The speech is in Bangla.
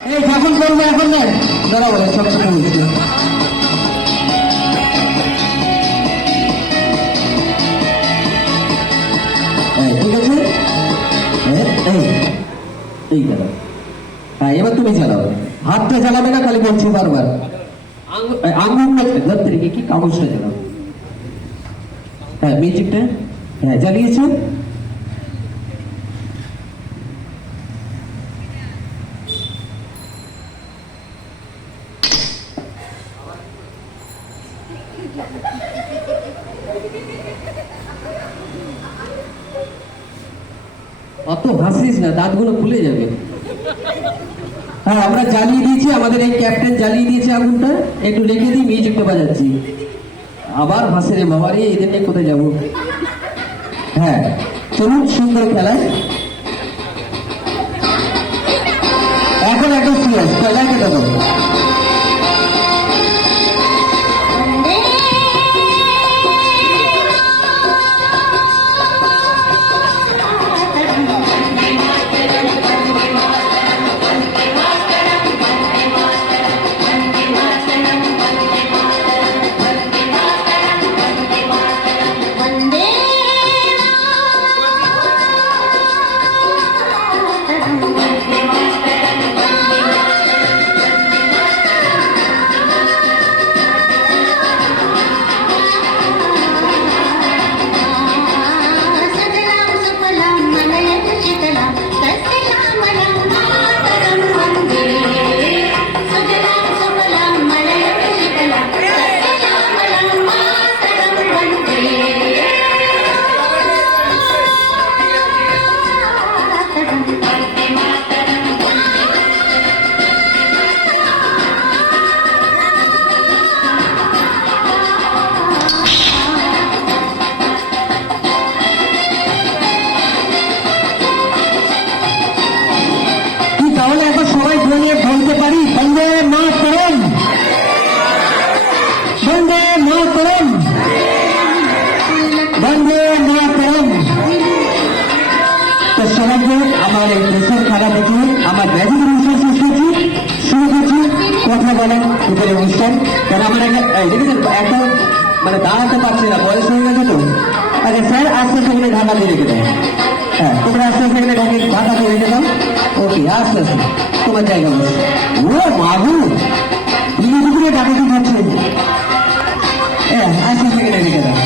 এই শাসন করবো এখন নেন যারা বলে সব ছোট বলছি ঠিক আছে এই চালাও। হ্যাঁ এবার তুমি চালাও, হাতটা চালাবে না, খালি বলছি বারবার আঙুলটা ধরতে রেখে কি কাগজটা চালাও। হ্যাঁ মিউজিকটা হ্যাঁ চালিয়েছো। অত হাসিস না, দাঁতগুলো খুলে যাবে। হ্যাঁ আমরা জ্বালিয়ে দিয়েছি, আমাদের এই ক্যাপ্টেন জ্বালিয়ে দিয়েছে আগুনটা, একটু রেখে দিই, মিউজিকটা বাজাচ্ছি। আবার হাসে রে বাবা রে, এদের নিয়ে কোথায় যাবো। হ্যাঁ চলুন, সুন্দর খেলায় এখন একটা সিরিয়াস খেলায় কেটে দেবো। তাহলে এখন সবাই জড়িয়ে বলতে পারি বন্দে মাতরম, বন্দে মাতরম, বন্দে মাতরম। তো সবাইকে আমার এই দেশের খেলা দেখে আমার ব্যাধিক অনুষ্ঠান শেষ করছি, শুরু করছি কথা বলেন উপরে অনুষ্ঠান। কারণ আমার একটা মানে দাঁড়াতে পারছি না, বয়স হয়ে গেছে তো। আচ্ছা স্যার আস্তে আস্তে করে ঢাকা দিয়ে রেখে দেয়। হ্যাঁ তোমরা আস্তে আস্তে করে ঢাকা দিয়ে রেখে দাও। ওকে আস্তে আস্তে তোমার জায়গা বস। ও মাহু ইনি দুপুরে ডাকাতি খাচ্ছে। হ্যাঁ আস্তে আস্তে করে রেখে দাও।